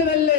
ಮಧ್ಯದಲ್ಲೇ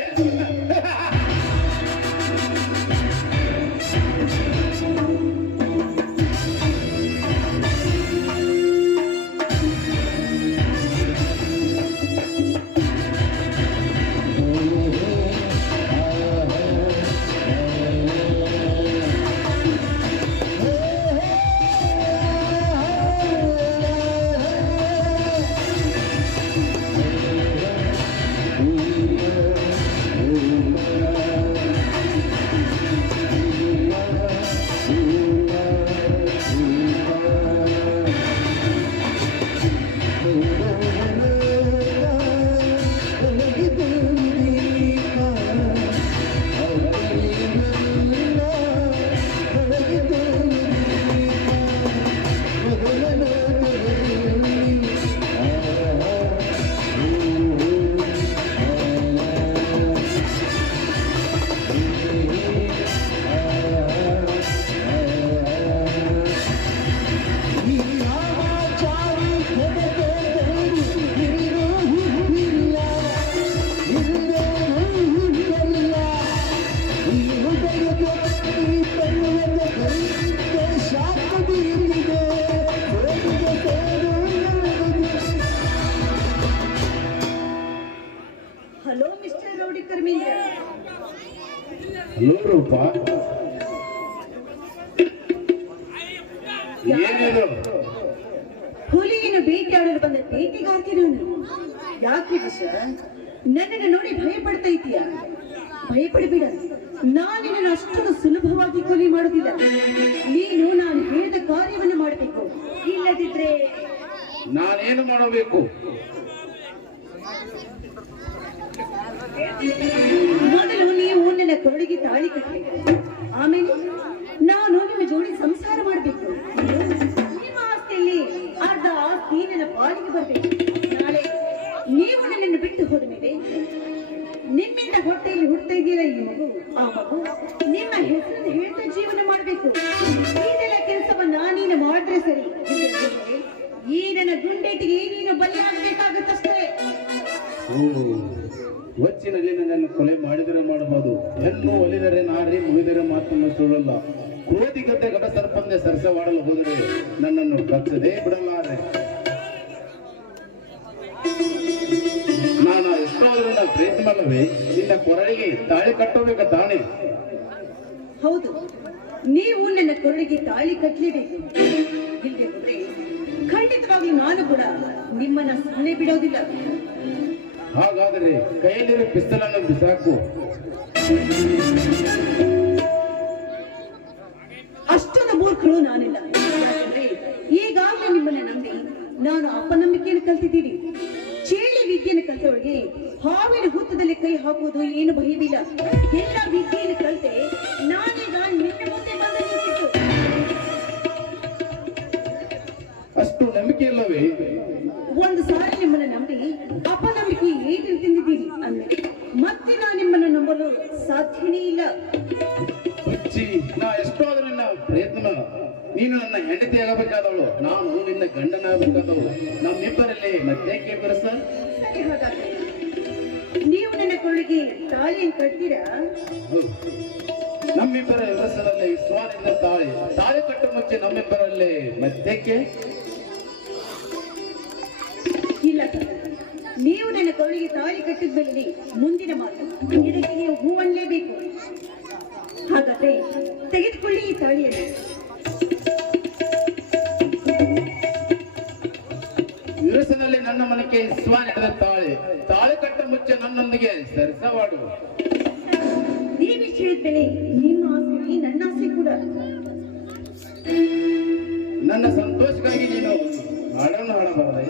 hello mister rowdy ಕರ್ಮೀಂದ್ರ. Hello ರೂಪ, ಏನಿದು? ಹುಲಿಯನ್ನು ಬೇಟೆಯಾಡಲು ಬಂದ ಬೇಟೆಗಾರ್ತಿರು. ಯಾಕೆ ನನ್ನನ್ನು ನೋಡಿ ಭಯ ಪಡ್ತಾ ಇದೀಯ? ಭಯಪಡಬೇಡ, ನಾನಿನ್ನ ಅಷ್ಟೊಂದು ಸುಲಭವಾಗಿ ಕೊಲೆ ಮಾಡುವುದಿಲ್ಲ. ನೀನು ನಾನು ಹೇಳಿದ ಕಾರ್ಯವನ್ನು ಮಾಡಬೇಕು, ಇಲ್ಲದಿದ್ರೆ ನಾನೇನು ಮಾಡಬೇಕು? ಮೊದಲು ನೀವು ನನ್ನ ಕೊರಳಿಗೆ ತಾಳಿ ಕಟ್ಟಬೇಕು. ಆಮೇಲೆ ನಾನು ನಿಮ್ಮ ಜೋಡಿ ಸಂಸಾರ ಮಾಡಬೇಕು. ನಿಮ್ಮ ಆಸ್ತಿಯಲ್ಲಿ ಅರ್ಧ ಆಸ್ತಿ ನನ್ನ ಪಾಲಿಗೆ ಬರಬೇಕು. ನಾಳೆ ನೀವು ನನ್ನನ್ನು ಬಿಟ್ಟು ಹೋದ ಮೇಲೆ ನಿಮ್ಮಿಂದ ಹೊಟ್ಟೆಯಲ್ಲಿ ಹುಡ್ತಾ ಇದ್ದೀರಾ ಈ ಮಗು, ಆ ಮಗು ನಿಮ್ಮ ಹೆಸರನ್ನು ಹೇಳ್ತಾ ಜೀವನ ಮಾಡಬೇಕು. ಇದೆಲ್ಲ ಕೆಲಸವನ್ನ ನೀನು ಮಾಡಿದ್ರೆ ಸರಿ. ಈ ನನ್ನ ಗುಂಡೇಟಿಗೆ ನೀನು ಬಲಿಯಾಗಬೇಕಾಗುತ್ತಷ್ಟೇ. ಒಚ್ಚಿನಲ್ಲಿ ನನ್ನನ್ನು ಕೊಲೆ ಮಾಡಿದರೆ ಮಾಡಬಹುದು. ಹೆಣ್ಣು ಒಲಿದರೆ ನಾರಿ, ಮುಗಿದರೆ ಮಾತನ್ನು ಸುಳ್ಳಲ್ಲ. ಕ್ರೋಧಿಗದ್ದೆ ಗಡ ಸರ್ಪಂದೆ ಸರಸವಾಡಲು ಹೋದರೆ ನನ್ನನ್ನು ಕಚ್ಚದೇ ಬಿಡಲಾರೆ. ನಾನು ಎಷ್ಟೋದ್ರಿಂದ ಪ್ರಯತ್ನವಲ್ಲವೇ ನಿನ್ನ ಕೊರಳಿಗೆ ತಾಳಿ ಕಟ್ಟಬೇಕು ತಾನೆ? ಹೌದು, ನೀವು ನನ್ನ ಕೊರಳಿಗೆ ತಾಳಿ ಕಟ್ಟಲೇಬೇಕು. ಇಲ್ಲದೆ ಹೋದ್ರೆ ಖಂಡಿತವಾಗ್ಲೂ ನಾನು ಕೂಡ ನಿಮ್ಮನ್ನ ಸುಮ್ಮನೆ ಬಿಡೋದಿಲ್ಲ. ಹಾಗಾದರೆ ಕೈಯಲ್ಲಿರೋ ಪಿಸ್ತಲನ್ನು ಬಿಸಾಕು. ಅಷ್ಟೊಂದು ಮೂರ್ಖರು ನಾನಿಲ್ಲ. ಯಾಕಂದ್ರೆ ಈಗಾಗಲೇ ನಿಮ್ಮನ್ನ ನಂಬಿ ನಾನು ಅಪನಂಬಿಕೆಯನ್ನು ಕಲ್ತಿದ್ದೀನಿ. ಚೇಳಿ ವಿದ್ಯೆಯನ್ನು ಕಲ್ತವಳಿಗೆ ಹಾವಿನ ಹುತ್ತದಲ್ಲಿ ಕೈ ಹಾಕುವುದು ಏನು ಭಯವಿಲ್ಲ. ಎಲ್ಲ ವಿದ್ಯೆಯನ್ನು ಕಲಿತೆ ನಾನೀಗ ನಿನ್ನ ಮುಂದೆ ಬಂದ ನಿಂತಿದ್ದು. ಅಷ್ಟು ನಂಬಿಕೆ ಇಲ್ಲವೇ? ಒಂದು ಸಾರಿ ನಿಮ್ಮನ್ನ ನಂಬಿ ಅಪನಂಬಿಕೆ ಏಟು ತಿಂದಿದ್ದೀರಿ ಅಂದ್ರೆ ಮತ್ತೆ ನಾನು ನಿಮ್ಮನ್ನ ನಂಬಲು ಸಾಧ್ಯನೇ ಇಲ್ಲ. ಹುಚ್ಚಿ, ನಾ ಎಷ್ಟೋದ್ರೂ ನಿನ್ನ ಪ್ರಯತ್ನ. ನೀನು ನನ್ನ ಹೆಂಡತಿ ಆಗಬೇಕಾದವಳು, ನಾನು ನಿನ್ನ ಗಂಡನಾಗಬೇಕಾದವಳು. ನಮ್ಮಿಬ್ಬರಲ್ಲಿ ಮತ್ತೇಕೆ ಬೆರಸ? ಸರಿ, ಹಾಗಾದ್ರೆ ನೀವು ನನ್ನ ಕೊರಳಿಗೆ ತಾಳಿಯನ್ನು ಕಟ್ತೀರಾ? ನಮ್ಮಿಬ್ಬರ ಹೆಸರಲ್ಲಿ ಸ್ವಾನಿಂದ ತಾಳಿ ಕಟ್ಟು ಮುಂಚೆ ನಮ್ಮಿಬ್ಬರಲ್ಲಿ ಮತ್ತೇಕೆ? ಇಲ್ಲ, ನೀವು ನನ್ನ ಕೊರಳಿಗೆ ತಾಳಿ ಕಟ್ಟಿದ ಮೇಲೆ ಮುಂದಿನ ಮಾತು ಇದಕ್ಕೆ ನೀವು ಹೂ ಅನ್ನಲೇಬೇಕು. ಹಾಗಾದ್ರೆ ತೆಗೆದುಕೊಳ್ಳಿ ಈ ತಾಳಿಯನ್ನು. ಯುರಸಿನಲ್ಲಿ ನನ್ನ ಮನಕ್ಕೆ ಸ್ವಾನಿಡದ ತಾಳಿ ಕಟ್ಟ ಮುಂಚೆ ನನ್ನೊಂದಿಗೆ ಸರಸವಾಡು. ಈ ವಿಷಯದಲ್ಲಿ ನಿಮ್ಮ ಆಸೆ ನನ್ನ ಆಸೆ ಕೂಡ. ನನ್ನ ಸಂತೋಷಕ್ಕಾಗಿ ನೀನು ಹಾಡನ್ನು ಹಾಡಬಾರದೆ?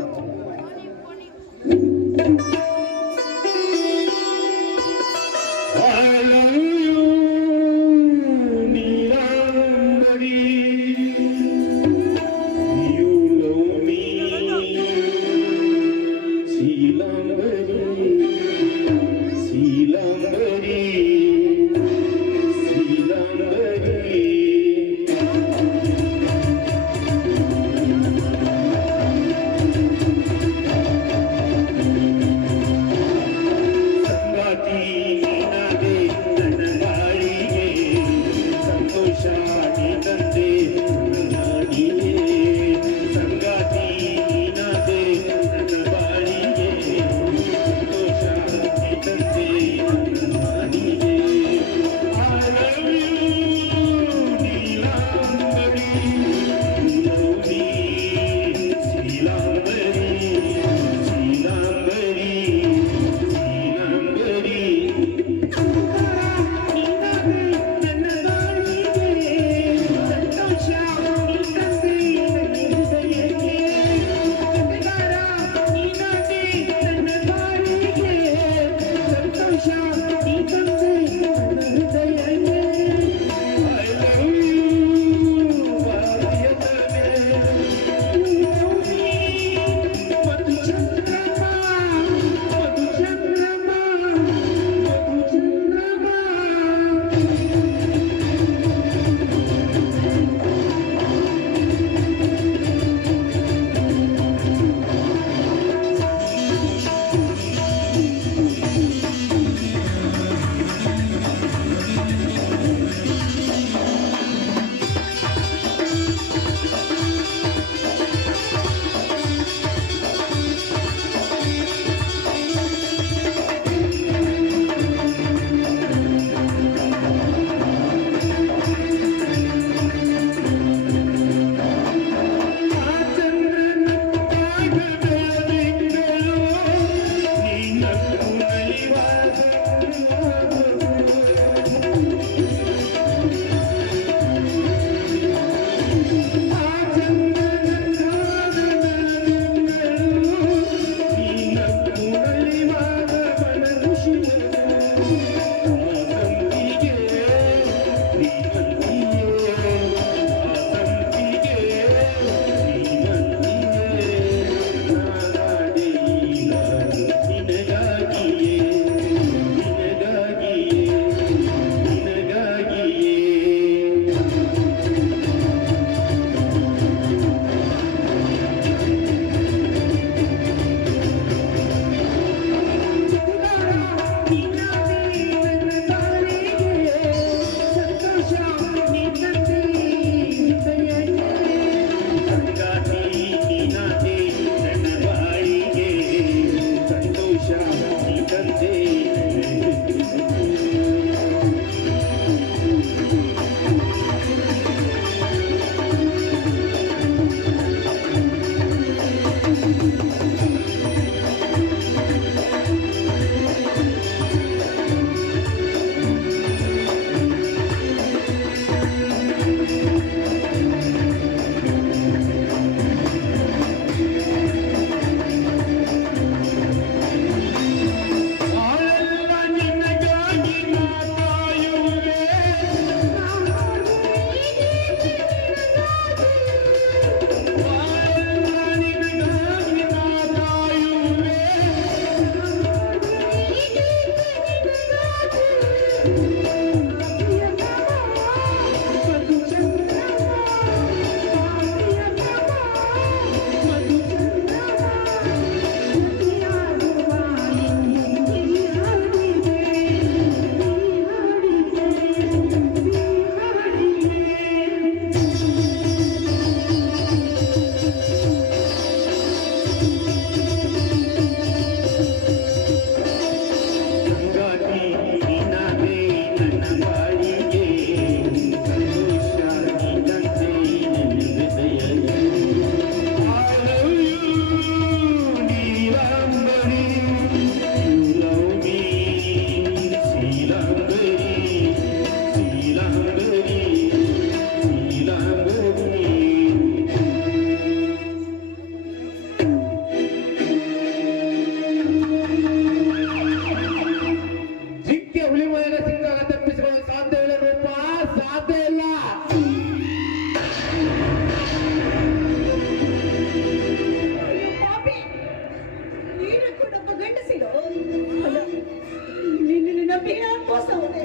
ಮೋಸ ಹೋದೆ.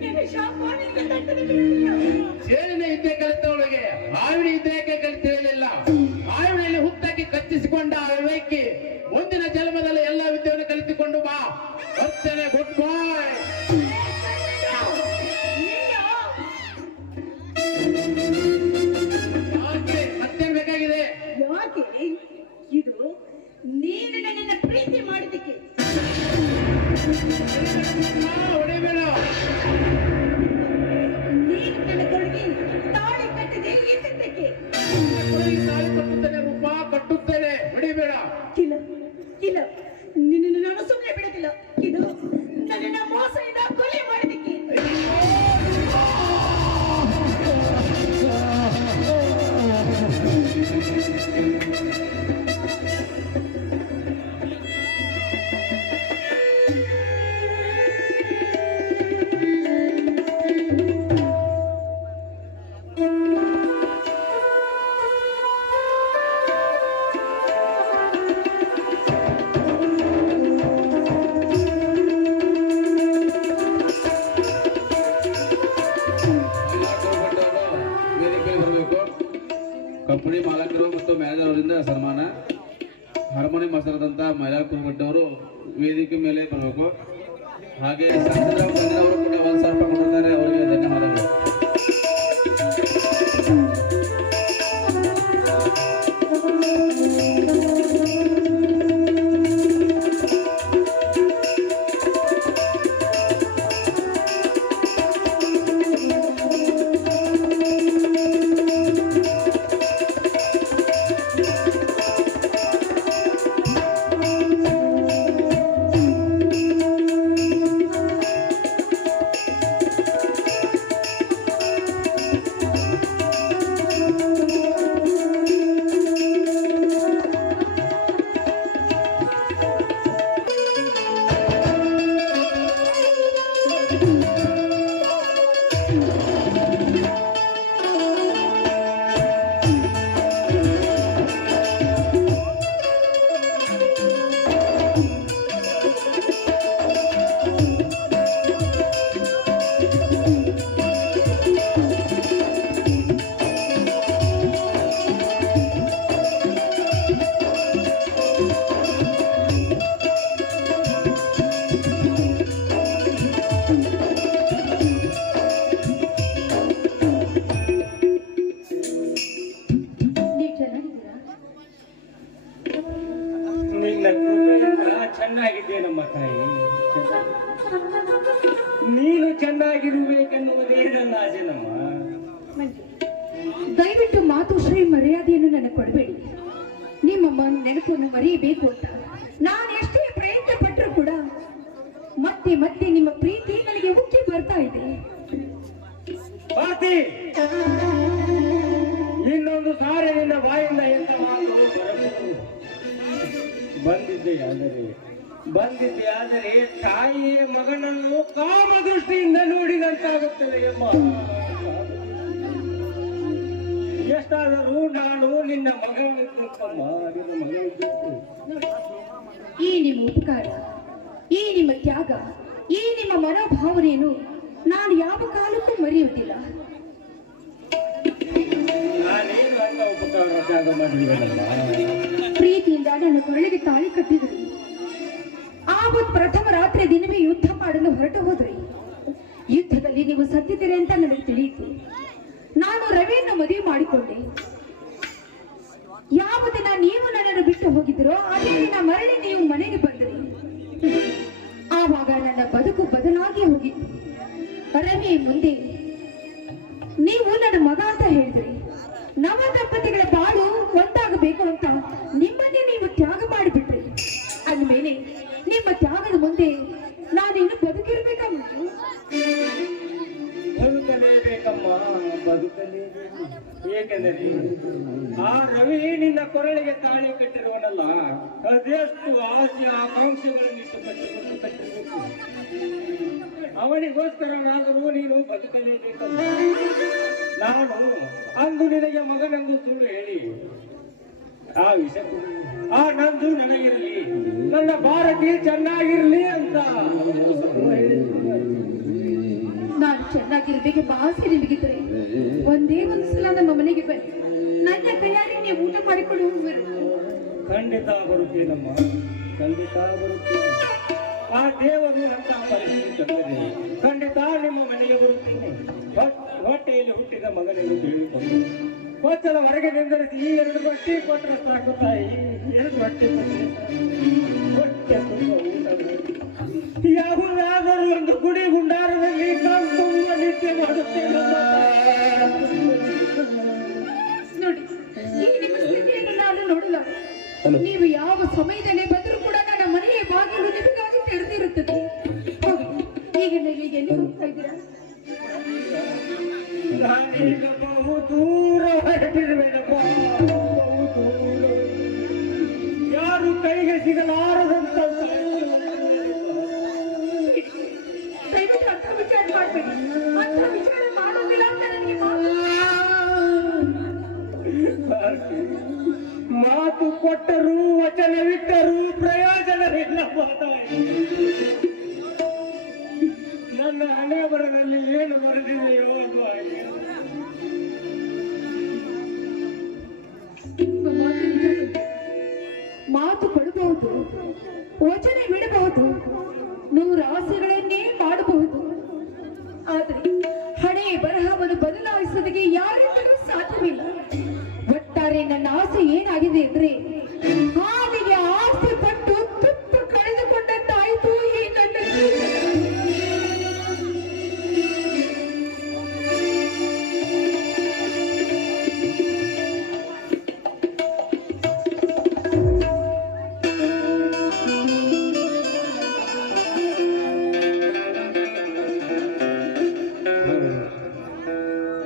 ನಿನ್ನ ಶಾಪ ನಿನ್ನ ದಂಡನೆ ಬಿಟ್ಟಿಲ್ಲ. ಸೇರಿನ ವಿದ್ಯೆ ಕಲಿತವಳಿಗೆ ಆವಿನ ವಿದ್ಯೆಗೆ ಕಲಿತಿರಲಿಲ್ಲ. ಆವಿನಲ್ಲಿ ಹುತ್ತಾಕಿ ಕಚ್ಚಿಸಿಕೊಂಡ ಆ ವ್ಯಕ್ತಿ ಮುಂದಿನ ಜನ್ಮದಲ್ಲಿ ಎಲ್ಲ ವಿದ್ಯೆಯನ್ನು ಕಲಿತುಕೊಂಡು ಬಾ. ಬರ್ತೇನೆ. ಗುಡ್ ಬಾಯ್. ಮತ್ತೇನ್ ಬೇಕಾಗಿದೆ? ಯಾಕೆ ಇದು ನೀನು ನನ್ನನ್ನ ಪ್ರೀತಿ ಮಾಡಿದ್ದಕ್ಕೆ. ಹೊಡಿಬೇಡ. ನೀನು ನನ್ನ ಕೊರಗೆ ತಾಳಿ ಕಟ್ಟಿದೆ ಇದಕ್ಕೆ. ತಾಳಿ ಕಟ್ಟುತ್ತೇನೆ ರೂಪ, ಕಟ್ಟುತ್ತೇನೆ. ಹೊಡಿಬೇಡ. ಇಲ್ಲ ಇಲ್ಲ, ನಿನ್ನನ್ನು ನಾನು ಸುಮ್ಮನೆ ಬಿಡೋದಿಲ್ಲ. ಇದು ನನ್ನನ್ನ ಮೋಸದಿಂದ ಕೊಲೆ ಮಾಡಿದ್ದಕ್ಕೆ. ಕಂಪನಿ ಮಾಲಕರು ಮತ್ತು ಮ್ಯಾನೇಜರ್ ಅವರಿಂದ ಸನ್ಮಾನ. ಹಾರ್ಮೋನಿಯಂ ಮಾಸ್ತರಾದಂತಹ ಮೈಲಾಪುರ ಭಟ್ ಅವರು ವೇದಿಕೆ ಮೇಲೆ ಬರಬೇಕು. ಹಾಗೆ ಸಂಸದರಾವ್ ಅವರು ಕೂಡ 1,000 ರೂಪಾಯಿ ಕೊಟ್ಟಿದ್ದಾರೆ. ಅವರಿಗೆ ಧನ್ಯವಾದಗಳು. ಚೆನ್ನಾಗಿದ್ದೇನಮ್ಮ ತಾಯಿ. ನೀನು ಚೆನ್ನಾಗಿರಬೇಕೆನ್ನುವುದೇ ನನ್ನ ಆಸೆ ನಮ್ಮ. ದಯವಿಟ್ಟು ಮಾತುಶ್ರೀ ಮರ್ಯಾದೆಯನ್ನು ನನಗೆ ಕೊಡಬೇಡಿ. ನಿಮ್ಮಮ್ಮ ನೆನಪನ್ನು ಮರೆಯಬೇಕು ಅಂತ ನಾನು ಎಷ್ಟೇ ಪ್ರಯತ್ನ ಪಟ್ಟರೂ ಕೂಡ ಮತ್ತೆ ಮತ್ತೆ ನಿಮ್ಮ ಪ್ರೀತಿ ನನಗೆ ಉಕ್ಕಿ ಬರ್ತಾ ಇದೆ. ಇನ್ನೊಂದು ಸಾರಿ ನಿನ್ನ ಬಾಯಿಂದ ಎಂತ ಮಾತು ಬಂದಿದ್ದೆ ಆದರೆ ತಾಯಿಯ ಮಗನನ್ನು ಕಾಮ ದೃಷ್ಟಿಯಿಂದ ನೋಡಿದಂತಾಗುತ್ತದೆ ಎಂಬ. ಎಷ್ಟಾದರೂ ನಾನು ನಿನ್ನ ಮಗನಿದ್ದಮ್ಮ. ಈ ನಿಮ್ಮ ಉಪಕಾರ, ಈ ನಿಮ್ಮ ತ್ಯಾಗ, ಈ ನಿಮ್ಮ ಮನೋಭಾವನೆಯನ್ನು ನಾನು ಯಾವ ಕಾಲಕ್ಕೂ ಮರೆಯುವುದಿಲ್ಲ. ನಾನೇನು ಅಂತ ಉಪಕಾರ ತ್ಯಾಗ ಮಾಡಿದ್ದೇನಲ್ಲ. ಪ್ರೀತಿಯಿಂದ ನನ್ನ ಕೊರಳಿಗೆ ತಾಳಿ ಕಟ್ಟಿದ್ರಿ. ಆವತ್ ಪ್ರಥಮ ರಾತ್ರಿ ದಿನವೇ ಯುದ್ಧ ಮಾಡಲು ಹೊರಟು ಹೋದ್ರಿ. ಯುದ್ಧದಲ್ಲಿ ನೀವು ಸತ್ತಿದ್ದೀರಿ ಅಂತ ನನಗೆ ತಿಳಿಯಿತು. ನಾನು ರವಿಯನ್ನು ಮದುವೆ ಮಾಡಿಕೊಂಡೆ. ಯಾವ ದಿನ ನೀವು ನನ್ನನ್ನು ಬಿಟ್ಟು ಹೋಗಿದ್ರೋ ಅದೇ ದಿನ ಮರಳಿ ನೀವು ಮನೆಗೆ ಬಂದ್ರಿ. ಆವಾಗ ನನ್ನ ಬದುಕು ಬದಲಾಗಿ ಹೋಗಿತ್ತು. ರವಿ ಮುಂದೆ ನೀವು ನನ್ನ ಮಗ ಅಂತ ಹೇಳಿದ್ರಿ. ನವ ದಂಪತಿಗಳ ಬಾಳು ಒಂದಾಗಬೇಕು ಅಂತ ನಿಮ್ಮನ್ನೇ ನೀವು ತ್ಯಾಗ ಮಾಡಿಬಿಟ್ರಿ. ಅಂದಮೇಲೆ ನಿಮ್ಮ ತ್ಯಾಗದ ಮುಂದೆ ನಾನೇನು ಬದುಕಿರ್ಬೇಕಮ್ಮ? ಬದುಕಲೇಬೇಕಮ್ಮ, ಬದುಕಲೇಬೇಕು. ಏಕೆಂದರೆ ಆ ರವಿ ನಿನ್ನ ಕೊರಳಿಗೆ ತಾಳಿ ಕಟ್ಟಿರುವನಲ್ಲ, ಅದೆಷ್ಟು ಆಸೆ ಆಕಾಂಕ್ಷೆಗಳನ್ನಿಟ್ಟು ಕಟ್ಟಿರಬೇಕು. ಅವನಿಗೋಸ್ಕರನಾದರೂ ನೀನು ಬದುಕಲೇಬೇಕಮ್ಮ. ನಾನು ಅಂದು ನಿನಗೆ ಮಗನೆಂದು ಸುಳ್ಳು ಹೇಳಿ ಆ ವಿಷಯ ಆ ನಂದು ನನಗಿರಲಿ, ನನ್ನ ಭಾರತಿ ಚೆನ್ನಾಗಿರ್ಲಿ ಅಂತ ನಾನು ಚೆನ್ನಾಗಿರ್ಬೇಕು ಆಸೆ ನಿಮಗಿದ್ರೆ ಒಂದೇ ಒಂದು ಸಲ ನಮ್ಮ ಮನೆಗೆ ಬನ್ನಿ, ನನ್ನ ಕೈಯಾರೆ ನೀವು ಊಟ ಮಾಡಿಕೊಂಡು ಹೋಗುವರು. ಖಂಡಿತ ಬರುತ್ತೇನಮ್ಮ, ಖಂಡಿತ ಬರುತ್ತೇನೆ. ಆ ದೇವರು ಅಂತ ಪರಿಸ್ಥಿತಿ ತಂದರೆ ಖಂಡಿತ ನಿಮ್ಮ ಮನೆಗೆ ಬರುತ್ತೇನೆ. ಹೊಟ್ಟೆಯಲ್ಲಿ ಹುಟ್ಟಿದ ಮಗನನ್ನು ತಿಳಿದುಕೊಂಡು ಕೊಚ್ಚಲ ಹೊರಗೆ ನಿಂದರಿಸಿ ಈ 2 ರೊಟ್ಟಿ ಕೊಟ್ಟರೆ ಸಾಕು ತಾಯಿ. 2 ರೊಟ್ಟಿ ಹೊಟ್ಟೆ ತುಂಬ ಊಟ ಮಾಡಿ ಯಾವುದಾದರೂ ಒಂದು ಗುಡಿ ಗುಂಡಾರದಲ್ಲಿ ತುಂಬ ನಿತ್ಯ ಮಾಡುತ್ತೇನಮ್ಮ. ನೋಡಿ, ಈಗ ನಿಮ್ಮ ಸ್ಥಿತಿಯನ್ನು ನಾನು ನೋಡಲ್ಲ. ನೀವು ಯಾವ ಸಮಯದಲ್ಲಿ ಬಂದರೂ ಕೂಡ ನನ್ನ ಮನೆಯ ಬಾಗಿಲು ನಿಮಗಾಗಿ ತೆರೆದಿರುತ್ತದೆ. ಹೋಗಿ, ಈಗ ನೀವು ಎಲ್ಲಿ ಹೋಗ್ತಾ ಇದ್ದೀರಾ? ನಾನೀಗ ಬಹು ದೂರ ಹೊರಟಿರುವೆನಪ್ಪ, ಬಹು ದೂರ, ಯಾರು ಕೈಗೆ ಸಿಗಲಾರದಂತ. ದಯವಿಟ್ಟು ಅಂತ ವಿಚಾರ ಮಾಡಬೇಡಿ, ಅಂತ ವಿಚಾರ ಮಾಡೋದಿಲ್ಲ ಅಂತ ನನಗೆ ಮಾತು ಕೊಟ್ಟರು ವಚನವಿಟ್ಟರು ಪ್ರಯೋಜನವಿಲ್ಲ ಮಾತಾಡಿ. ನನ್ನ ಹಣೆ ಬರದಲ್ಲಿ ಏನು ಬರೆದಿದೆಯೋ ಅದು ಆಗಿದೆ. ಮಾತು ಕೊಡಬಹುದು, ವಚನ ಬಿಡಬಹುದು, 100 ಆಸೆಗಳನ್ನೇ ಮಾಡಬಹುದು. ಆದರೆ ಹಣೆ ಬರಹವನ್ನು ಬದಲಾಯಿಸೋದಕ್ಕೆ ಯಾರಿಂದಲೂ ಸಾಧ್ಯವಿಲ್ಲ. ಒಟ್ಟಾರೆ ನನ್ನ ಆಸೆ ಏನಾಗಿದೆ ಅಂದ್ರೆ, ಹಾವಿಗೆ ಆಸೆ ಪಟ್ಟು ತುತ್ತು ಕಳೆದುಕೊಂಡಂತಾಯಿತು ಈ ನನ್ನ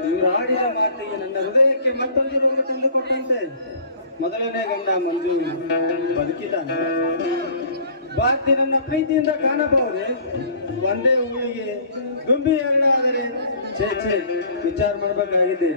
ಇವರಾಡಿದ ಮಾತಿಗೆ ನನ್ನ ಹೃದಯಕ್ಕೆ ಮತ್ತೊಂದು ರೋಗ ತಂದುಕೊಟ್ಟಂತೆ. ಮೊದಲನೇ ಗಂಡ ಮಂಜು ಬದುಕಿದ್ದಾನೆ. ಭಾರತಿ ನನ್ನ ಪ್ರೀತಿಯಿಂದ ಕಾಣಬಹುದೇ? ಒಂದೇ ಹೂವಿಗೆ ದುಂಬಿ 2 ಆದರೆ ಛೇ ವಿಚಾರ ಮಾಡಬೇಕಾಗಿದೆ.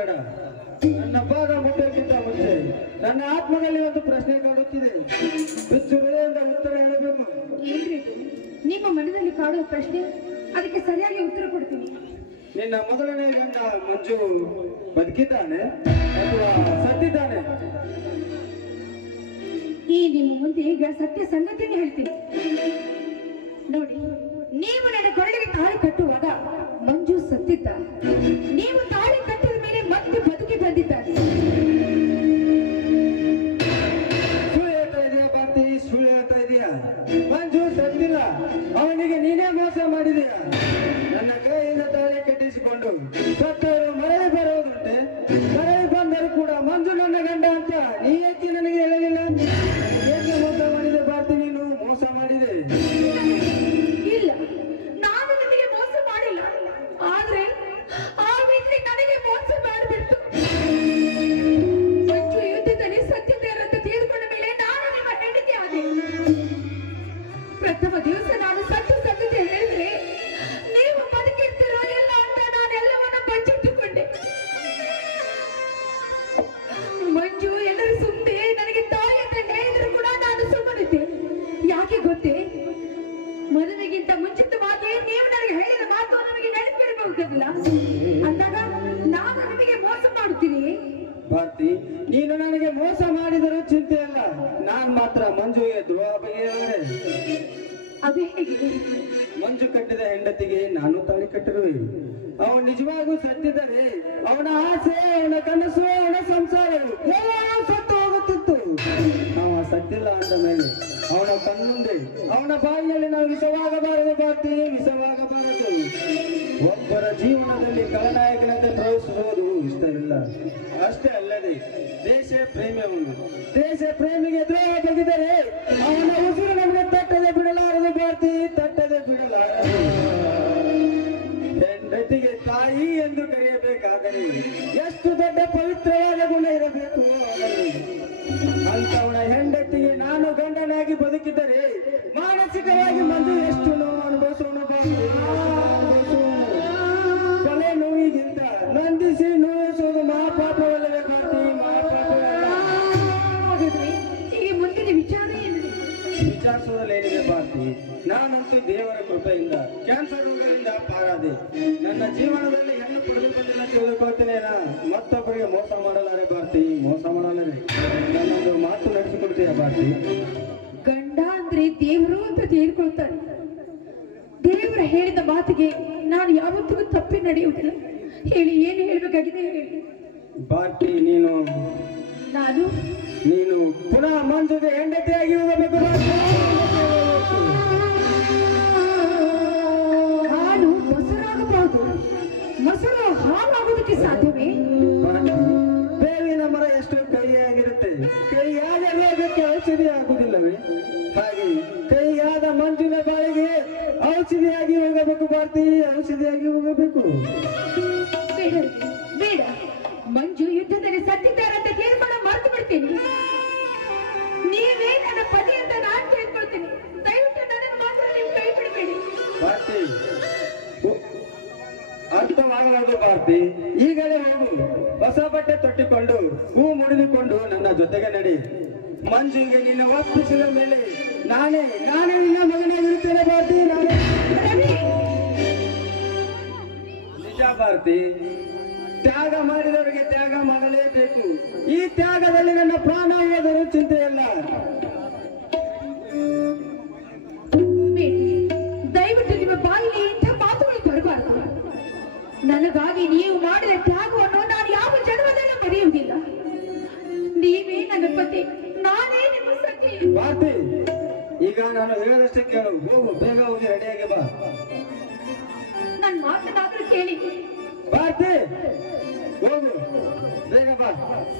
ಬೇಡ. ನನ್ನ ಪಾದ ಮುಟ್ಟೋಕ್ಕಿಂತ ಮುಂಚೆ ನನ್ನ ಆತ್ಮದಲ್ಲಿ ಒಂದು ಪ್ರಶ್ನೆ ಕಾಡುತ್ತಿದೆ. ಬಿಚ್ಚು ಹೃದಯದಿಂದ ಉತ್ತರ ಹೇಳಬೇಕು. ಏನ್ರಿ ಇದು? ನಿಮ್ಮ ಮನದಲ್ಲಿ ಕಾಡುವ ಪ್ರಶ್ನೆ, ಅದಕ್ಕೆ ಸರಿಯಾಗಿ ಉತ್ತರ ಕೊಡ್ತೀನಿ. ನಿನ್ನ ಮೊದಲನೇ ಗಂಡ ಮಂಜು ಬದುಕಿದ್ದಾನೆ ಅಥವಾ ಸತ್ತಿದ್ದಾನೆ? ಈ ನಿಮ್ಮ ಮುಂದೆ ಈಗ ಸತ್ಯ ಸಂಗತಿಯನ್ನು ಹೇಳ್ತೀನಿ ನೋಡಿ. ನೀವು ನನ್ನ ಕೊರಳಿಗೆ ತಾಳಿ ಕಟ್ಟುವಾಗ ಮಂಜು ಸತ್ತಿದ್ದ. ನೀವು ತಾಳಿ ಕಟ್ಟಿದ ಮೇಲೆ ಮತ್ತೆ ಬದುಕಿ ಬಂದಿದ್ದಾನೆ. ಸುಳ್ಳು ಹೇಳ್ತಾ ಇದೆಯಾ ಭಾರತಿ? ಸುಳ್ಳು ಹೇಳ್ತಾ ಇದೆಯಾ? ಮಂಜು ಸತ್ತಿಲ್ಲ, ಅವನಿಗೆ ನೀನೇ ಮೋಸ ಮಾಡಿದೀಯ. ನನ್ನ ಕೈಯಿಂದ ತಾಳಿ ಕಟ್ಟಿಸಿಕೊಂಡು ಸತ್ತವರು ಮರಳಿ ಬರುವುದುಂಟೆ. ಮರಳಿ ಬಂದರೂ ಕೂಡ ಮಂಜು ನನ್ನ ಗಂಡ ಅಂತ ನೀ ಏಕೆ ನನಗೆ ಹೇಳಲಿಲ್ಲ? ಏಕೆ ಮೋಸ ಮಾಡಿದೆ ಭಾರತಿ? ನೀನು ಮೋಸ ಮಾಡಿದೆ. ಇಲ್ಲ, ನಾನು ನಿಮಗೆ ಮೋಸ ಮಾಡಿಲ್ಲ. ಆದ್ರೆ ಆ ವ್ಯಕ್ತಿ ನನಗೆ ಮೋಸ ಮಾಡಿಬಿಟ್ಟು ಮಂಜು ಯುದ್ಧದಲ್ಲಿ ಸತ್ತಿದ್ದಾರೆ ಅಂತ ತಿಳಿದುಕೊಂಡ ಮೇಲೆ ನಾನು ನಿಮ್ಮ ಹೆಂಡತಿ ಆದೆ. ಪ್ರಥಮ ದಿವಸ ನಾನು ಸತ್ತು ಸಂಗತಿ ಹೇಳಿದ್ರೆ ನೀವು ಬದುಕಿರ್ತಿರೋ ಇಲ್ಲ ಅಂತ ನಾನೆಲ್ಲವನ್ನ ಬಚ್ಚಿಟ್ಟುಕೊಂಡೆ. ಮಂಜು ಎಲ್ಲರೂ ಸುಮ್ಮನೆ ನನಗೆ ತಾಯಿ ಅಂತ ಹೇಳಿದ್ರು ಕೂಡ ನಾನು ಸುಮ್ಮನಿದ್ದೆ. ಯಾಕೆ ಗೊತ್ತೇ? ಮದುವೆಗಿಂತ ಮುಂಚಿತವಾಗಿ ನೀವು ನನಗೆ ಹೇಳಿದ ಮಾತು ನನಗೆ ನೆನಪಿರಬಹುದಿಲ್ಲ. ಅಂದಾಗ ನಾನು ನಿಮಗೆ ಮೋಸ ಮಾಡುತ್ತೀನಿ. ಭಾರತಿ, ನೀನು ನನಗೆ ಮೋಸ ಮಾಡಿದರೂ ಚಿಂತೆ ಅಲ್ಲ. ನಾನ್ ಮಾತ್ರ ಮಂಜುಗೆ ದ್ರೋಹ ಬಗೆಯವರೇ. ಅದು ಹೇಗಿದೆ? ಮಂಜು ಕಟ್ಟಿದ ಹೆಂಡತಿಗೆ ನಾನು ತಾಳಿ ಕಟ್ಟಿರುವೆ. ಅವನು ನಿಜವಾಗೂ ಸತ್ತಿದ್ದರೆ ಅವನ ಆಸೆ, ಅವನ ಕನಸು, ಅವನ ಸಂಸಾರವು ಎಲ್ಲವೂ ಸತ್ತು ಹೋಗುತ್ತಿತ್ತು. ಅವ ಸತ್ತಿಲ್ಲ ಅಂದ ಮೇಲೆ ಅವನ ಕಣ್ಣುಂದೆ, ಅವನ ಬಾಯಿಯಲ್ಲಿ ನಾವು ವಿಷವಾಗಬಾರದು ಭಾರತಿ, ವಿಷವಾಗಬಾರದು. ಒಬ್ಬರ ಜೀವನದಲ್ಲಿ ಖಳನಾಯಕನಂತೆ ಪ್ರವೇಶಿಸುವುದು ಇಷ್ಟವಿಲ್ಲ. ಅಷ್ಟೇ ಅಲ್ಲದೆ ದೇಶ ಪ್ರೇಮಿಯವನು. ದೇಶ ಪ್ರೇಮಿಗೆ ದ್ರೋಹ ಬಗೆದರೆ ಅವನ ಉಸಿರು ನಮಗೆ ತಟ್ಟದೆ ಬಿಡಲಾರದು ಭಾರತಿ, ತಟ್ಟದೆ ಬಿಡಲಾರದು. ಹೆಂಡತಿಗೆ ತಾಯಿ ಎಂದು ಕರೆಯಬೇಕಾದರೆ ಎಷ್ಟು ದೊಡ್ಡ ಪವಿತ್ರವಾದ ಗುಣ ಇರಬೇಕು ಅವನಲ್ಲಿ. ಅಂತವನ ಹೆಂಡತಿಗೆ ನಾನು ಗಂಡನಾಗಿ ಬದುಕಿದರೆ ಮಾನಸಿಕವಾಗಿ ಮಂಜು ಎಷ್ಟು ನೋವು ಅನುಭವಿಸೋಣ ಭಾರತಿ. ಕೊಲೆ ನೋವಿಗಿಂತ ನಂದಿಸಿ ನೋಯಿಸುವುದು ಮಹಾಪಾಪವಲ್ಲವೇ ಭಾರತಿ? ಮಹಾಪಾಪವಲ್ಲ. ಹಾಗಾದ್ರೆ ಈಗ ಮುಂದಿನ ವಿಚಾರ ಏನು? ವಿಚಾರಿಸುವುದಲ್ಲೇನಿದೆ ಭಾರತಿ? ನಾನಂತೂ ದೇವರ ಕೃಪೆಯಿಂದ ಕ್ಯಾನ್ಸರ್ ರೋಗದಿಂದ ಪಾರಾದೆ. ನನ್ನ ಜೀವನದಲ್ಲಿ ಹೆಣ್ಣು ಪಡೆದುಕೊಂಡಿಲ್ಲ ತಿಳಿದುಕೊಳ್ತೇನೆ. ಮತ್ತೊಬ್ಬರಿಗೆ ಮೋಸ ಮಾಡಲಾರೆ ಭಾರತಿ, ಮೋಸ ಮಾಡಲಾರೆ. ನನ್ನೊಂದು ಮಾತು ನಡೆಸಿಕೊಡ್ತೀಯ ಭಾರತಿ? ಗಂಡ ಅಂದ್ರೆ ದೇವರು ಅಂತ ತಿಳಿದುಕೊಳ್ತಾನೆ. ದೇವರ ಹೇಳಿದ ಮಾತಿಗೆ ನಾನು ಯಾವತ್ತಿಗೂ ತಪ್ಪಿ ನಡೆಯುವುದಿಲ್ಲ. ಹೇಳಿ, ಏನು ಹೇಳಬೇಕಾಗಿದೆ ಹೇಳಿ. ಭಾರತಿ, ನಾನು ನೀನು ಪುನಃ ಮಂಜುಗೆ ಹೆಂಡತಿಯಾಗಿ ಹೋಗಬೇಕು ಭಾರತಿ. ಹಾಲು ಮೊಸರಾಗಬಹುದು, ಮೊಸರು ಹಾಲಾಗುವುದಕ್ಕೆ ಸಾಧ್ಯವೇ? ಭಾರತಿ, ಬೇವಿನ ಮರ ಎಷ್ಟು ಕೈಯಾಗಿರುತ್ತೆ, ಕೈಯಾದ ರೋಗಕ್ಕೆ ಔಷಧಿ ಆಗುವುದಿಲ್ಲವೇ? ಹಾಗೆ ಕೈಯಾದ ಮಂಜುನ ಬಾಯಿಗೆ ಔಷಧಿಯಾಗಿ ಹೋಗಬೇಕು ಭಾರತಿ, ಔಷಧಿಯಾಗಿ ಹೋಗಬೇಕು. ಬೇಡ ಬೇಡ, ಮಂಜು ಯುದ್ಧದಲ್ಲಿ ಸತ್ತಿದ್ದಾರೆ ಅಂತ ತೀರ್ಮಾನ ಮರೆತು ಬಿಡ್ತೀನಿ. ನೀವೇ ನನ್ನ ಪತಿ ಅಂತ ನಾನು ತಿಳ್ಕೊಳ್ತೀನಿ. ದಯವಿಟ್ಟು ನನ್ನನ್ನು ಮಾತ್ರ ನೀವು ಕೈ ಬಿಡಬೇಡಿ. ಭಾರತಿ, ಅರ್ಥವಾಗಲಾರದು ಭಾರತಿ. ಈಗಲೇ ಹೋಗು, ಹೊಸ ಬಟ್ಟೆ ತೊಟ್ಟಿಕೊಂಡು ಹೂ ಮುಡಿದುಕೊಂಡು ನನ್ನ ಜೊತೆಗೆ ನಡಿ. ಮಂಜುಗೆ ನಿನ್ನ ಒಪ್ಪಿಸಿದ ಮೇಲೆ ನಾನೇ ನಿನ್ನ ಮಗನಾಗಿರುತ್ತೇನೆ ಭಾರತಿ. ನಾನೇ ರವಿ, ನಿಜ ಭಾರತಿ. ತ್ಯಾಗ ಮಾಡಿದವರಿಗೆ ತ್ಯಾಗ ಮಾಡಲೇಬೇಕು. ಈ ತ್ಯಾಗದಲ್ಲಿ ನನ್ನ ಪ್ರಾಣ ಹೋದರೂ ಚಿಂತೆಯಲ್ಲ. ಬೇಡಿ, ದಯವಿಟ್ಟು ನಿಮ್ಮ ಬಾಯಿಗೆ ಇಂಥ ಮಾತುಗಳು ಬರಬಾರದು. ನನಗಾಗಿ ನೀವು ಮಾಡಿದ ತ್ಯಾಗವನ್ನು ನಾನು ಯಾವ ಜನ್ಮದಲ್ಲೂ ಮರೆಯುವುದಿಲ್ಲ. ನೀವೇ ನನ್ನ ಪತಿ, ನಾನೇ ನಿಮ್ಮ ಸಖಿ. ಭಾರತಿ, ಈಗ ನಾನು ಹೇಳದಷ್ಟೇ ಕೇಳು. ಹೋಗು, ಬೇಗ ಹೋಗಿ ರೆಡಿಯಾಗಿ ಬಾ. ನನ್ನ ಮಾತನಾದ್ರೂ ಕೇಳಿ. ಭಾರತಿ, ಹೋಗು, ಬೇಗ ಬಾ.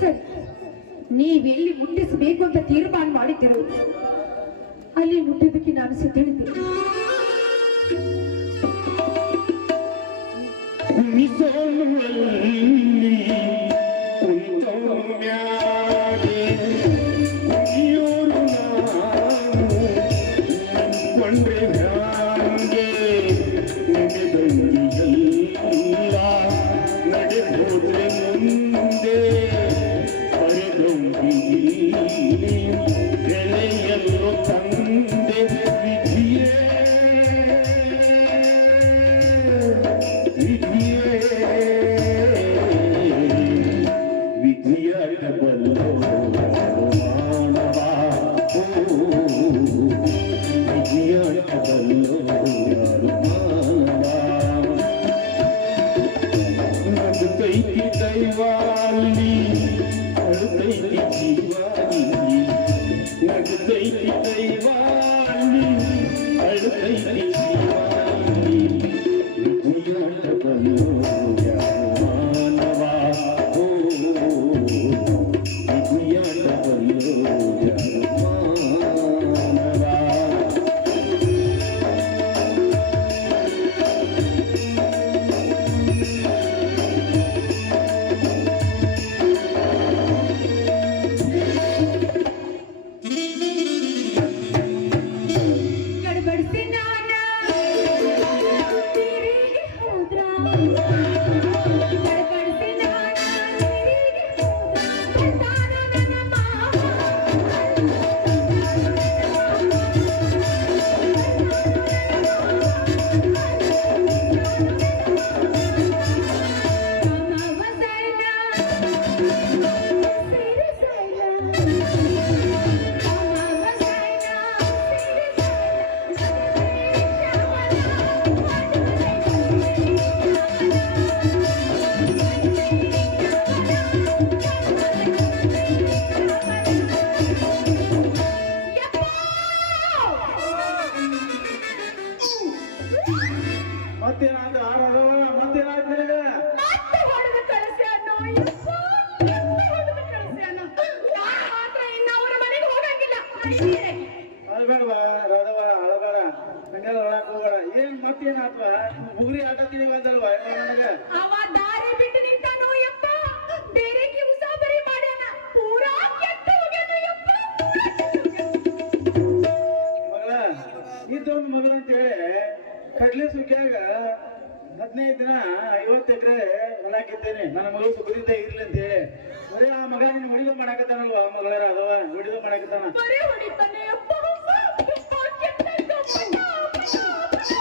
ಸರಿ, ನೀವೆಲ್ಲಿ ಮುಟ್ಟಿಸಬೇಕು ಅಂತ ತೀರ್ಮಾನ ಮಾಡಿದ್ದೀರೋ ಅಲ್ಲಿ ಮುಟ್ಟಿದ್ದಕ್ಕೆ ನಾನು ಸಿದ್ಧಳಿದ್ದೇನೆ. ನಡೆದು ದೈವಾಲಿ ಅಳುತ್ತೈತಿ ಜೀವಾಲಿ ನಗುತ್ತೈತಿ ದೈವಾಲಿ ಅಳುತ್ತೈತಿ ಜೀವಾಲಿ ಉಯ್ಯಾಟ ಬಂದು ಮಾನವ ಓ ಉಯ್ಯಾಟ ಬಂದು ಮಾನವ ಗಡಬಡಿಸಿ ನಾನ ತೀರಿಗೆ ಹೋದ್ರ ಗಡಬಡಿಸಿ ನಾನ ತೀರಿಗೆ ಹೋದ್ರ ಬಂದಾನ ನನ್ನ ಮಾವ ಮಾವ ಸೈಲ ಸೀರೆ ಸೈಲ ಮಾವ ಸೈಲ ಸೀರೆ ಮತ್ತೇನಾದ್ರು ಮತ್ತೇನಾದ್ರು ನಿನಗ ಮತ್ತೆ ಹೊಡೆದು ಕಳಿಸ್ಯಾನೋ ಯಪ್ಪ, ಮತ್ತೆ ಹೊಡೆದು ಕಳಿಸ್ಯಾನೋ. ನಾನು ಮಾತ್ರ ಇನ್ನು ಅವನ ಮನೆಗೆ ಹೋಗಂಗಿಲ್ಲ. ನಡೀತೀರಿ. ಅಳ್ಬೇಡವಾ ರದವ ಅಳಬೇಡ ಹಂಗೆಲ್ಲ ಒಳಕ್ ಹೋಗ್ಬೇಡ ಏನ್ ಮತ್ತೇನಾತ್ವ ಬುಗುರಿ ಆಟ ತಿಳಿಗಂದಲ್ವ ನನಗ ಅವ ದಾರಿ ಬಿಟ್ಟು ನಿಂತಾನೋ ಯಪ್ಪ, ಬೇರೆಗೆ ಉಸಾಬರಿ ಮಾಡ್ಯಾನ, ಪೂರಾ ಕೆಟ್ಟು ಹೋಗ್ಯಾನೋ ಯಪ್ಪ. ಮಗಳ ಇದೊಂದು ಮಗಳು ಅಂತ ಹೇಳಿ ಕಡ್ಲಿ ಸುಗ್ಯಾಗ 15 ದಿನ 50 ಎಕರೆ ಹೊಲ ಹಾಕಿದ್ದೇನೆ ನನ್ನ ಮಗಳು ಸುಖದಿಂದ ಇರ್ಲಿ ಅಂತ ಹೇಳಿ ಬರೀ ಆ ಮಗ ನಿನ್ನ ಹೊಡಿದು ಮಾಡಾಕತ್ತಾನಲ್ವ ಆ ಮಗಳರ ಅದವ ಹೊಡಿದು ಮಾಡಾಕತ್ತಾನ ಬರೀ ಹೊಡಿತಾನೆ ಯಪ್ಪ, ಯಪ್ಪ, ಕೆಟ್ಟಾಯ್ತು ಅಪ್ಪ,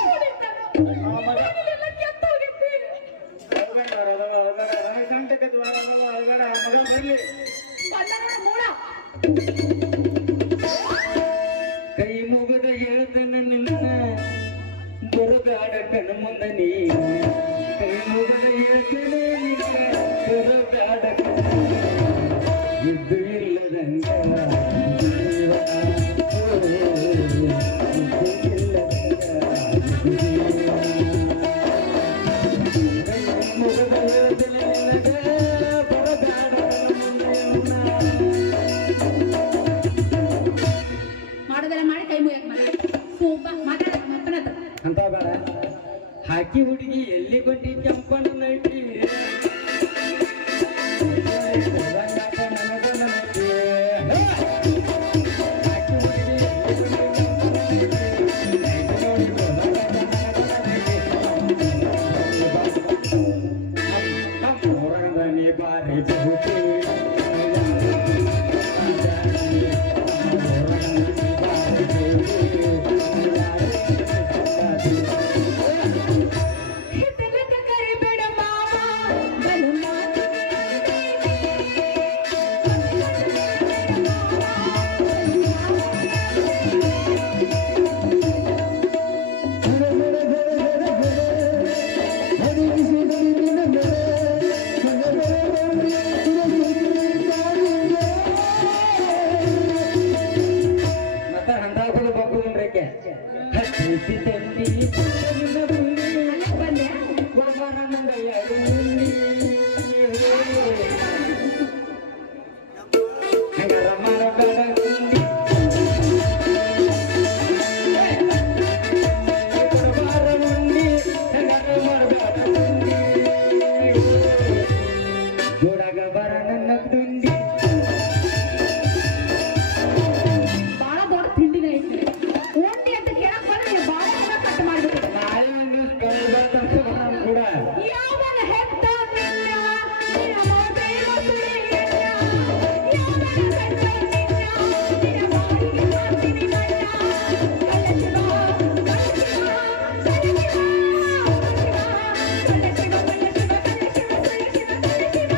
ಹೊಡಿತಾನೆ. ಮನೆಯಲ್ಲೆಲ್ಲ ಕೆಟ್ಟು ಹೋಗೈತಿ. ಅಳ್ಬೇಡ ರದವ ಅಳ್ಬೇಡ ನನಗೆ ಸಂಕಟಕ್ಕೈತಿ ಅಳ್ಬೇಡ ಆ ಮಗ ಬರ್ಲಿ ಬಂದ ನೋಡು ಮೂಳ. ಕೈ ಮುಗಿದ ಹೇಳ್ತೇನೆ ನಿನ್ನ ಬರಬೇಡ ಕಣ್ಣು ಮುಂದೆ ನೀ ಕೈ ಮುಗಿದ ಹೇಳ್ತೇನೆ ನಿನ್ನ ಬರಬೇಡ ಇದ್ದು ಇಲ್ಲದಂಗ ಮುಗಿದ ಹೇಳ್ತೇನೆ ನಿನಗ ಬರಬೇಡ ಮಾಡೋದೆಲ್ಲ ಮಾಡಿ ಕೈ ಮುಗಿಯಕ್ ಮಾಡಿ ಸೂಪ ಮಾತಾಡಕ್ ಮಪ್ಪನ ಹತ್ರ. ಅಂತ ಬೇಡ ಹಾಕಿ ಹುಡುಗಿ ಎಲ್ಲಿ ಕೊಂಡಿ ಕೆಂಪನ ನೈಟಿ ಬಾರಿ ಹಿತ್ತಲಕ ಕರಿಬೇಡ ಮಾವ, ಬಲು ಮತ್ತ ಹಂದಾಗೋದು ಬಗ್ಗುದ್ರಿ ಹತ್ತಿ ತಂದಿ ಅಲ್ಲೇ ಬಂದೆ. ಒಬ್ಬನ ನಂಗ ಎರಡು ಮಂದಿ ಹಂಗಾರ ಮಾಡಬೇಡ ಗುಂಡಿ ಕೊಡಬಾರ ಮುಂಡಿ ಹಂಗಾರ ಮಾಡಬೇಡ ಗುಂಡಿ ಜೋಡಾಗ ಬರ ನನ್ನ ದುಂಡಿ ಬಾಳ ದೊಡ್ಡ ತಿಂಡಿನ ಐತಿ. ಉಂಡಿ ಅಂತ ಕೇಳಕ್ ಬಂದ್ರೆ ನೀನು ಬಾಳ ಕಟ್ ಮಾಡ್ಬಿಟ್ಟಿದೆ. ನಾಳೆ ಒಂದು ಕೈ ಬರ್ತಂತ ಕೂಡ ಯಾವನ ಹೆತ್ತ ನಿನ್ನ, ನಿನ್ನ ಮೋಟೆಯೋ ಸುಳಿಯನ್ನ. ಯಾವನ ಹೆತ್ತ ನಿನ್ನ, ನಿನ್ನ ಬಾಯಿಗೆ ಮಾಡ್ತೀನಿ ಕಣ್ಣ. ಕಳ್ಳಚಿವ, ಕಳ್ಳಚಿವ, ಕಳ್ಳಚಿವ, ಕಳ್ಳಚಿವ, ಕಳ್ಳಚಿವ, ಕಳ್ಳಚಿವ, ಕಳ್ಳಚಿವ, ಕಳ್ಳಚಿವ, ಕಳ್ಳಚಿವ, ಕಳ್ಳಚಿವ.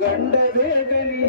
ಗಂಡ ಬೇಗನಿ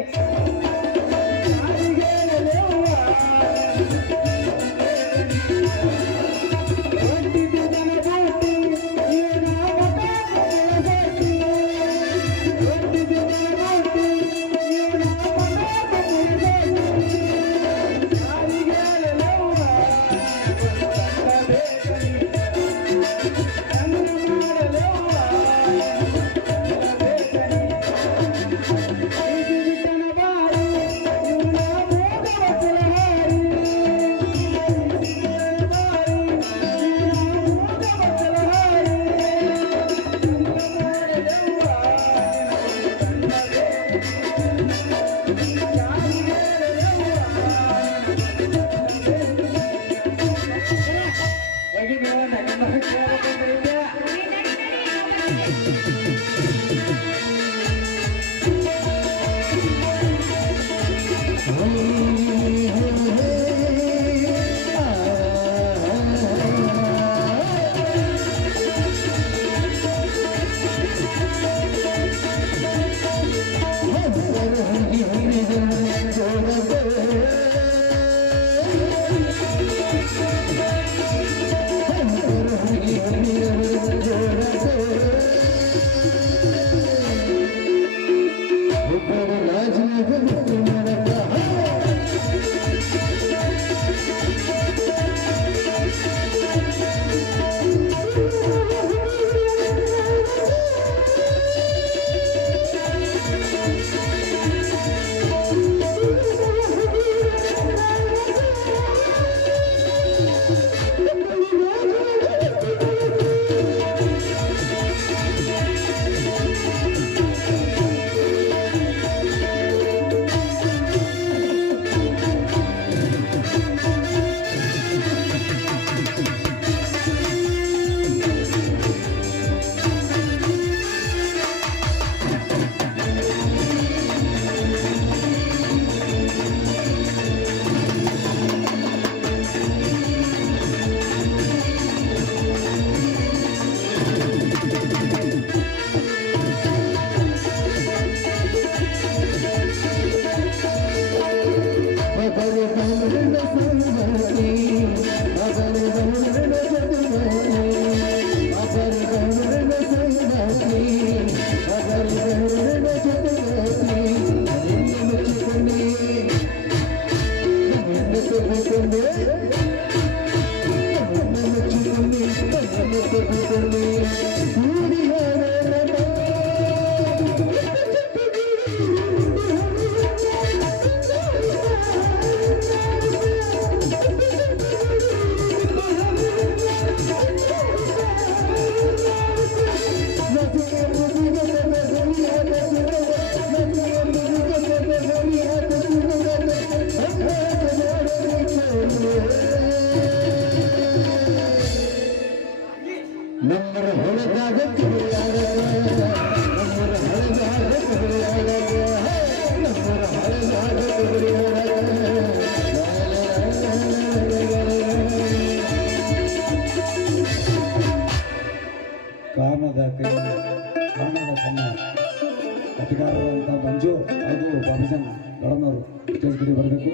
ದೊಡ್ಡನವರು ಸ್ಟೇಜ್ ಕಡೆ ಬರಬೇಕು.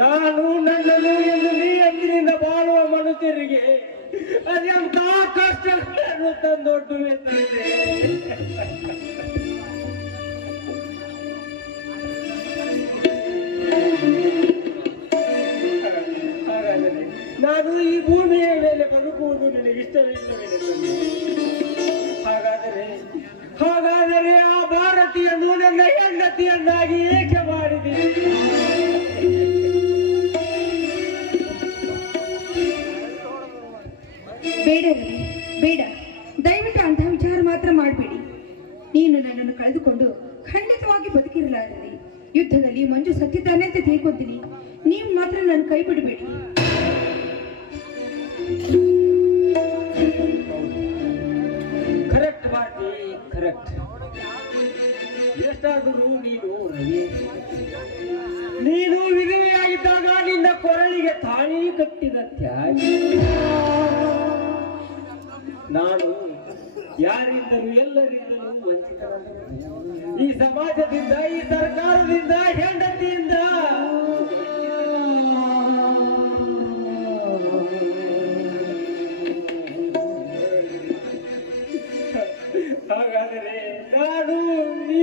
ನಾನು ನನ್ನನು ಎಂದು ನೀ ಅಂದಿನಿಂದ ಬಾಳುವ ಮನುಷ್ಯರಿಗೆ ಅದೆಂತ ಕಷ್ಟಗಳನ್ನು ತಂದೊಡ್ಡುವೆ ತಂದೆ. ಹಾಗಾದರೆ ನಾನು ಈ ಭೂಮಿಯ ಮೇಲೆ ಬದುಕುವುದು ನಿನಗೆ ಇಷ್ಟವಿಲ್ಲವೇ ತಂದೆ? ಹಾಗಾದರೆ ಆ ಭಾರತೀಯನ್ನು ನನ್ನ ಹೆಂಡತಿಯನ್ನಾಗಿ ಏಕೆ ಮಾಡಿದೆ? ಬೇಡ ರವಿ, ಬೇಡ, ದಯವಿಟ್ಟು ಅಂತಹ ವಿಚಾರ ಮಾತ್ರ ಮಾಡಬೇಡಿ. ನೀನು ನನ್ನನ್ನು ಕಳೆದುಕೊಂಡು ಖಂಡಿತವಾಗಿ ಬದುಕಿರಲಾರದೆ. ಯುದ್ಧದಲ್ಲಿ ಮಂಜು ಸತ್ತಿದ್ದಾನೆ ಅಂತ ತಿಳ್ಕೊತೀನಿ. ನೀವು ಮಾತ್ರ ನನ್ನ ಕೈ ಬಿಡಬೇಡಿ. Correct Marty, correct. ಎಷ್ಟಾದರೂ ನೀನು ವಿಧವೆಯಾಗಿದ್ದಾಗ ನಿನ್ನ ಕೊರಳಿಗೆ ತಾಳಿ ಕಟ್ಟಿದ ತ್ಯಾಗಿ. ನಾನು ಯಾರಿಂದಲೂ ಎಲ್ಲರಿಂದಲೂ ವಂಚಿತನಾಗಿದ್ದೇನೆ. ಈ ಸಮಾಜದಿಂದ, ಈ ಸರ್ಕಾರದಿಂದ, ಹೆಂಡತಿಯಿಂದ. ಹಾಗಾದರೆ ನಾನು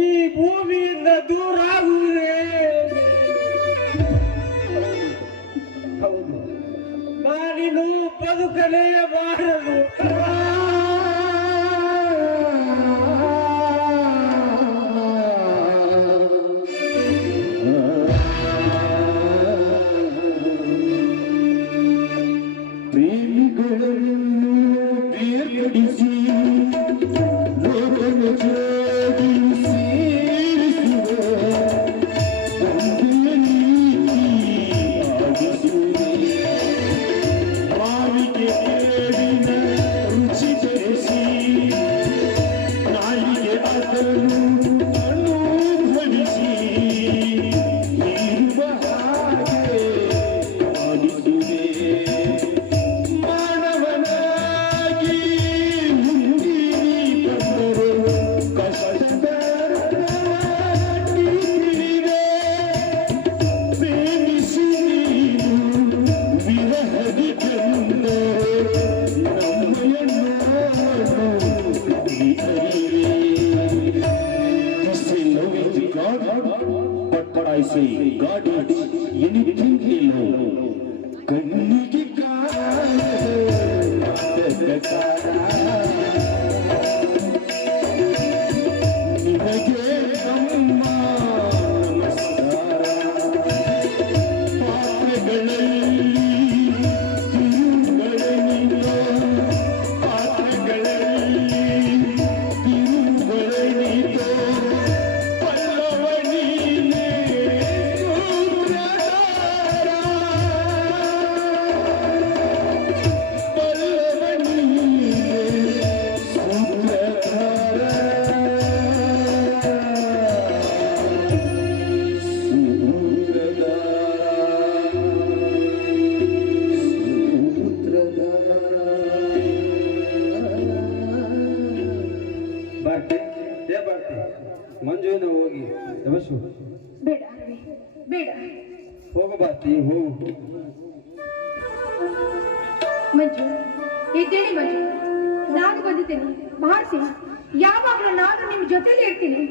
ಈ ಭೂಮಿಯಿಂದ ದೂರ ಆಗುವುದೇ? ಹೌದು, ನಾನಿನ್ನು ಬದುಕಲೇಬಾರದು. ಪ್ರೇಮಿಗಳನ್ನು ಬೇರ್ಪಡಿಸಿ I say God is anything below. ಕಣ್ಣಿಗೆ ನಿನಗೆ ಅಮ್ಮ ಬೇಡ. ಹೋಗು ಭಾರತಿ ಹೋಗು. ಮಂಜು ಇದ್ದೇನೆ ಮಂಜು, ನಾನು ಬಂದಿದ್ದೇನೆ. ಭಾರತಿ, ಯಾವಾಗಲೂ ನಾನು ನಿಮ್ಮ ಜೊತೆಲಿ ಇರ್ತೀನಿ.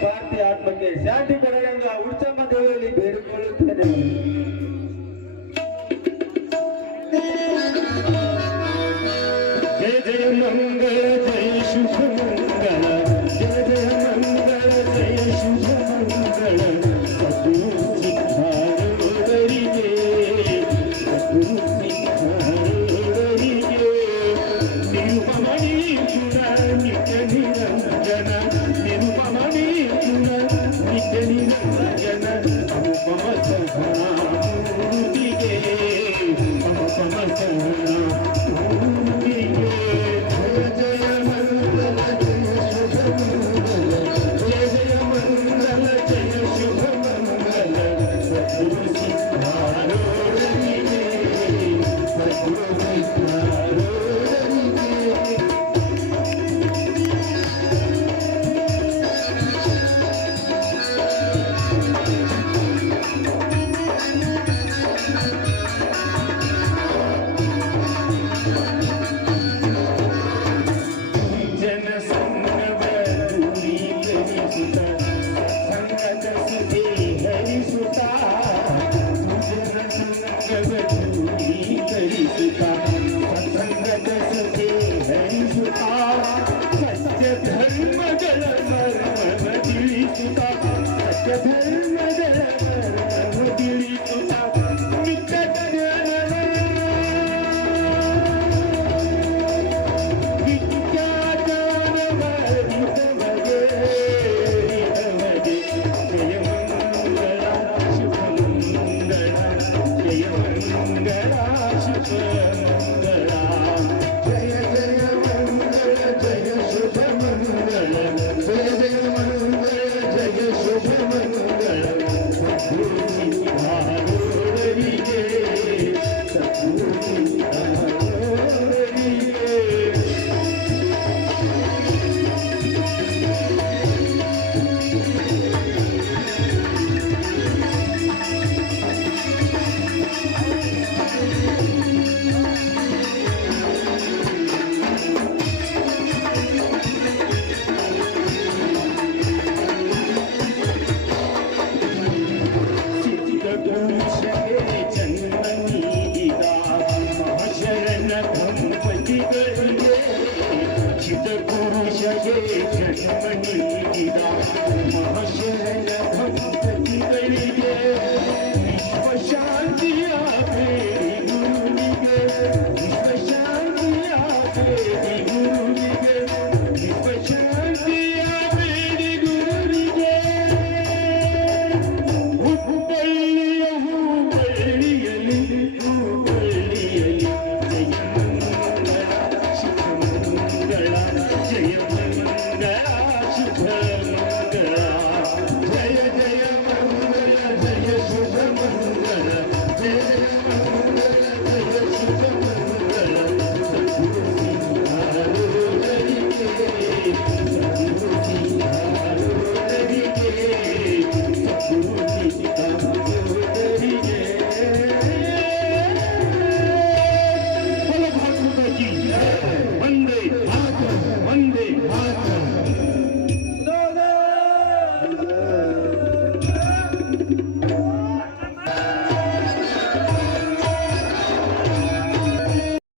ಭಾರತಿ ಆತ್ಮಕ್ಕೆ ಶಾಂತಿ ಕೊಡಲೆಂದು ಉಚ್ಚಮ್ಮ ದೇವಿಯಲ್ಲಿ ಬೇಡಿಕೊಳ್ಳುತ್ತೇನೆ. ಜಯ ಜಯ ಮಂಗಳ ಜಯ ಶುಭ ಮಂಗಳ, ಜಯ ಜಯ ಮಂಗಳ ಜಯ ಶುಭ ಮಂಗಳ, ಸದ್ಗುರು ಸಿದ್ಧಾರೂಢರಿಗೆ, ಸದ್ಗುರು ಸಿದ್ಧಾರೂಢರಿಗೆ, ನಿರುಪಮಣಿ ಗುಣ ನಿತ್ಯ ನಿರಂಜನ, ನಿರುಪಮಣಿ ಗುಣ ನಿತ್ಯ ನಿರಂಜನ, ಅನುಪಮ ಸಹನಾ ಮೂರ್ತಿಗೆ, ಅನುಪಮ ಸಹನಾ ಸದ್ಗುರು